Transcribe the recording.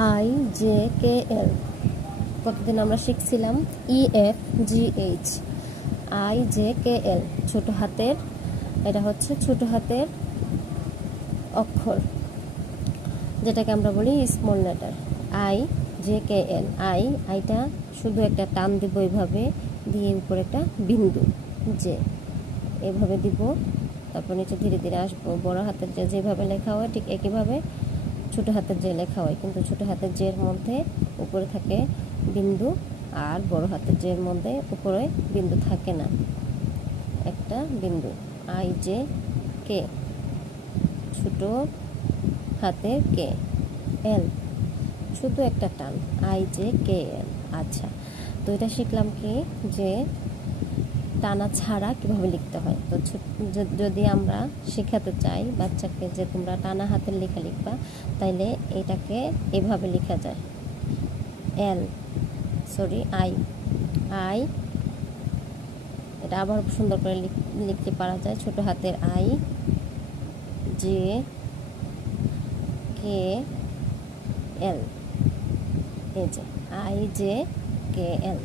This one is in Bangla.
I J K L. কতদিন আমরা শিখছিলাম EF GH, I J K L ছোট হাতের, এটা হচ্ছে ছোট হাতের অক্ষর, যেটাকে আমরা বলি small letter. I J K L. আইটা শুধু একটা টান দিব এইভাবে, দিয়ে উপরে একটা বিন্দু জে এভাবে দিব, তারপর নিচে ধীরে ধীরে আসবো। বড় হাতের যে যেভাবে লেখা হয় ঠিক একইভাবে ছোট হাতের যে লেখা হয়, কিন্তু ছোট হাতের জের মধ্যে উপরে থাকে বিন্দু, আর বড় হাতের জের মধ্যে উপরে বিন্দু থাকে না, একটা বিন্দু। আই জে কে, ছোট হাতের কে, এল শুধু একটা টান, আই জে কে এল। আচ্ছা, তো এটা শিখলাম কি যে টানা ছাড়া কিভাবে লিখতে হয়। তো যদি আমরা শেখাতে চাই বাচ্চাকে যে তোমরা টানা হাতের লেখা লিখবা, তাইলে এটাকে এভাবে লেখা যায়, আই, এটা আবার সুন্দর করে লিখতে পারা যায়, ছোট হাতের আই জে কে এল, এই যে আই জে কে এল।